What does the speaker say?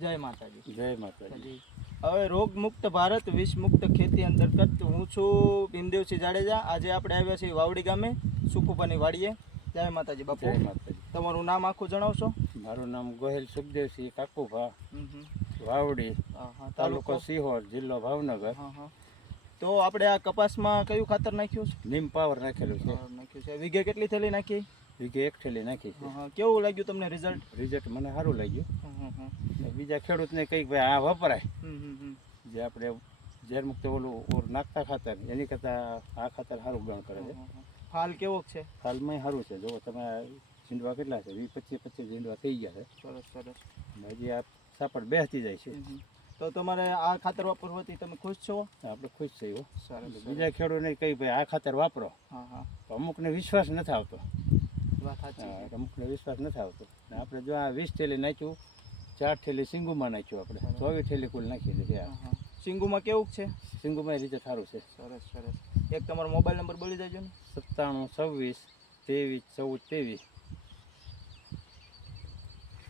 જય માતાજી. જય માતાજી. હવે રોગ મુક્ત ભારત વિષ મુક્ત ખેતી અંતર્ગત હું છું ભીમદેવસિંહ જાડેજા. આજે આપણે આવ્યા છીએ વાવડી ગામે સુકુપાની વાડીએ. જય માતાજી બાપુ. જય માતાજી. તમારું નામ આખું જણાવશો? મારું નામ ગોહિલ સુખદેવસિંહ કાકુભા, વાવડી, તાલુકો સિહોર, જિલ્લો ભાવનગર. તો આપણે આ કપાસમાં કયું ખાતર નાખ્યું છે? નીમ પાવર નાખેલું છે. નાખ્યું છે. વીઘે કેટલી થેલી નાખી? વીઘે 1 થેલી નાખી છે. કેવું લાગ્યું તમને રિઝલ્ટ? રિઝલ્ટ મને સારું લાગ્યું. બીજા ખેડૂતને કંઈક ભાઈ આ વપરાય, જે આપણે ઝેર મુક્ત ઓલું નાખતા ખાતર એની કરતાં આ ખાતર સારું ગણ કરે છે. ફાલ કેવો છે? હાલમાં સારું છે. જો તમે ઝીંડવા કેટલા છે, 20-25 ઝીંડવા થઈ ગયા છે. સરસ સરસ. હજી આ સાપડ બેસતી જાય છે. તો તમારે આ ખાતર વાપરવાથી તમે ખુશ છો? આપણે ખુશ છીએ. સરસ. બીજા ખેડૂતને કહી ભાઈ આ ખાતર વાપરો. તો અમુકને વિશ્વાસ નથી આવતો. વાત સાચી. અમુકને વિશ્વાસ નથી આવતો. આપણે જો આ 20 થેલી નાખ્યું, 4 થેલી સિંગુમાં નાખ્યું, આપણે 24 થેલી કુલ નાખી દીધી. સિંગુમાં કેવું છે? સિંગુમાં રીતે સારું છે. સરસ સરસ. એક તમારો મોબાઈલ નંબર બોલી દેજો ને. 97 26 23 14 23.